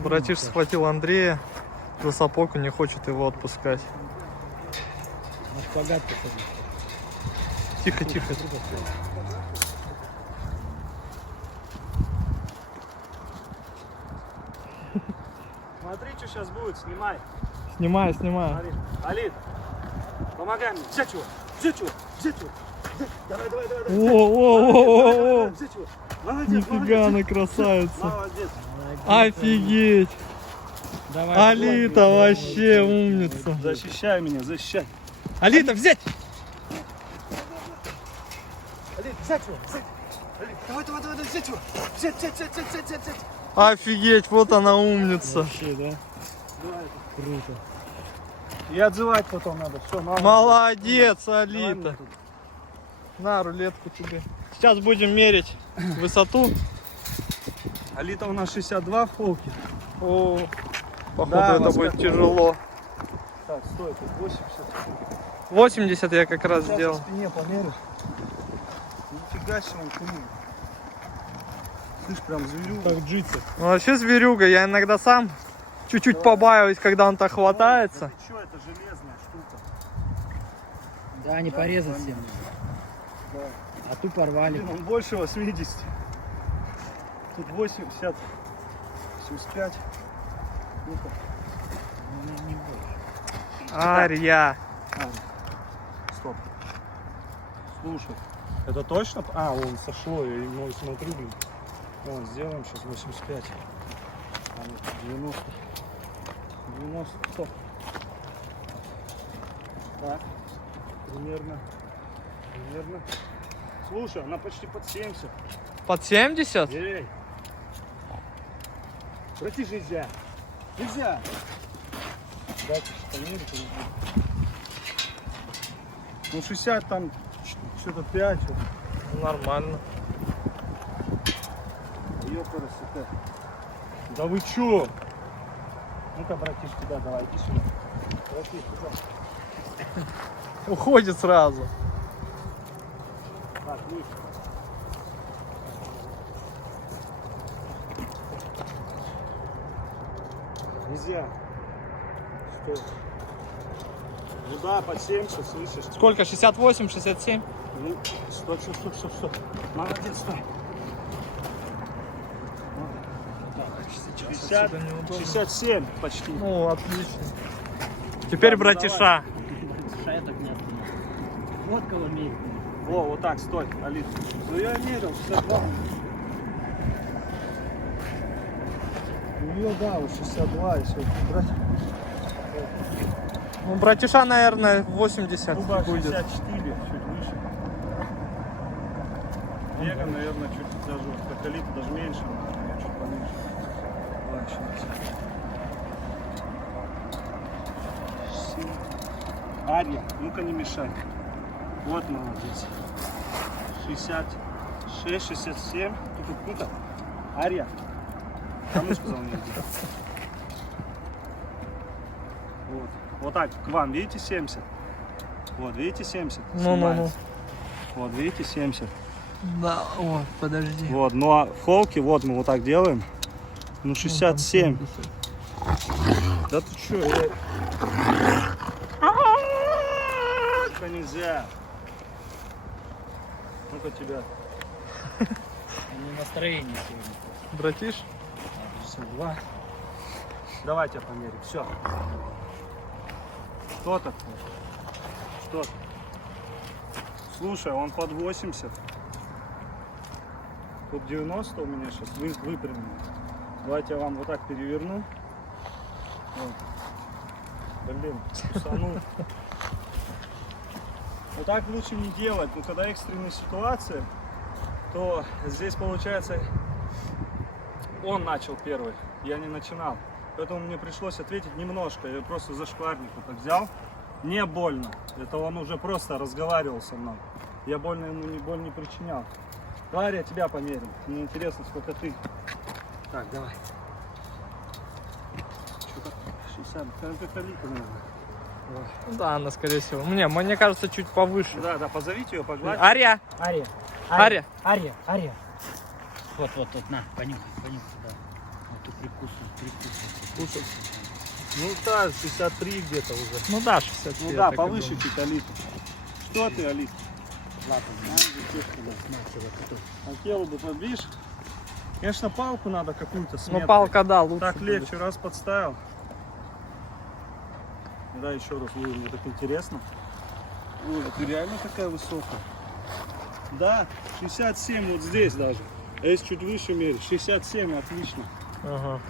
Братиш схватил Андрея за сапог и не хочет его отпускать. На шпагат посадить. Тихо, тихо. Смотри, что сейчас будет, снимай. Снимаю, снимаю. Смотри. Алит, помогай мне. Взять его, взять его, взять его. Давай, давай, давай. О, Взять его. Молодец, нифига она молодец. красавица. Молодец. Офигеть. Давай. Алита вообще умница. Защищай меня, защищай. Алита, взять! Алит, взять его, взять. Алит, давай, давай, давай, взять его. Взять, взять, взять, взять, взять, взять. Офигеть, вот она умница. Вообще, да? Давай. Круто. И отзывать потом надо. Все, мама. Молодец, Давай мне Алита. тут. На, рулетку тебе. Сейчас будем мерить высоту. Алита у нас 62 в холке. О, походу Да, это вас будет как- тяжело. Так, стой, тут 80. 80 я как раз Сейчас сделал. по спине померю. Нифига себе он курил. Слышь, прям зверю. Так, джитсы. Ну, вообще зверюга, я иногда сам чуть-чуть побаиваюсь, когда он так хватается. Это что, это железная штука. Да, они порезать всем. Да. А ту порвали. Блин, он больше 80. Тут 80, 75. Ну-ка. Ну, не больше. Арья. Стоп. Слушай, это точно? А, он сошло, я ему смотрю, блин. Вон, сделаем сейчас 85. А, нет, 90. 90, стоп. Так, примерно. Слушай, она почти под 70. Под 70? Эй! Братиш, нельзя! Нельзя! Дайте померить. Ну 60 там что-то 5. Нормально. Ёпарасоте. Да вы чё? Ну-ка, братиш, туда давай, иди сюда. Братиш, туда. Уходит сразу. Так, выше. Нельзя. Стой. Ну да, под 70, слышишь? Сколько? 68, 67? Ну, стоп, стоп, стоп, стоп, стоп. Молодец, стой. 60, отсюда неудобно. 67 почти. Ну, отлично. Теперь Да, ну братиша. Шая так не остановит. Вот кого имеет. Во, вот так, стой, Алит. Ну я мерил, 62. У нее, да, вот 62, если брать. Ну, братиша, наверное, 80 Куба будет. 64, чуть выше. Вега, наверное, чуть даже, как Алита, даже меньше, наверное, чуть поменьше. Ладно, сейчас. Ария, ну-ка не мешай. Вот молодец. 66, 67. Ну-ка. Ария. Кому сказал не иди? Вот. Вот так, к вам, видите, 70? Вот, видите, 70? Ну. Снимается. Вот, видите, 70. Да, о, подожди. Вот, ну а в холке, вот мы вот так делаем. Ну, 67. Да ты чё, это нельзя. Ну-ка тебя. Не настроение сегодня. Братиш? 62. Давай тебя померим. Все. Что такое? Что? Слушай, он под 80. Тут 90 у меня сейчас выпрямлено. Давайте я вам вот так переверну. Вот. Блин, кусанул. Вот так лучше не делать. Но когда экстренная ситуация, то здесь получается он начал первый, я не начинал. Поэтому мне пришлось ответить немножко. Я просто за шкварник вот так взял. Не больно. Это он уже просто разговаривал со мной. Я больно ему боль не причинял. Давай я тебя померим. Мне интересно, сколько ты. Так, давай. Что-то 60. Как Алита, наверное. Давай. Да, она, скорее всего. Мне кажется, чуть повыше. Да, позовите ее, погладьте. Ария! Ария. Ария! Ария. Вот, на, понюхай, да. Вот тут прикусывай. Слушай, ну да, 63 где-то уже. Ну да, 60. Ну я да, так и повыше думаю. чуть, Алит. Что ты, Алит? Ладно, знаешь, здесь туда начало потом. Хотел бы подвиж. Конечно, палку надо какую-то с Ну меткой. палка, да, лучше. Так будет. легче, раз подставил. Да, еще раз, Юрий, мне так интересно. Ой, ты реально такая высокая? Да, 67 вот здесь даже. А если чуть выше мерить, 67, отлично. Ага.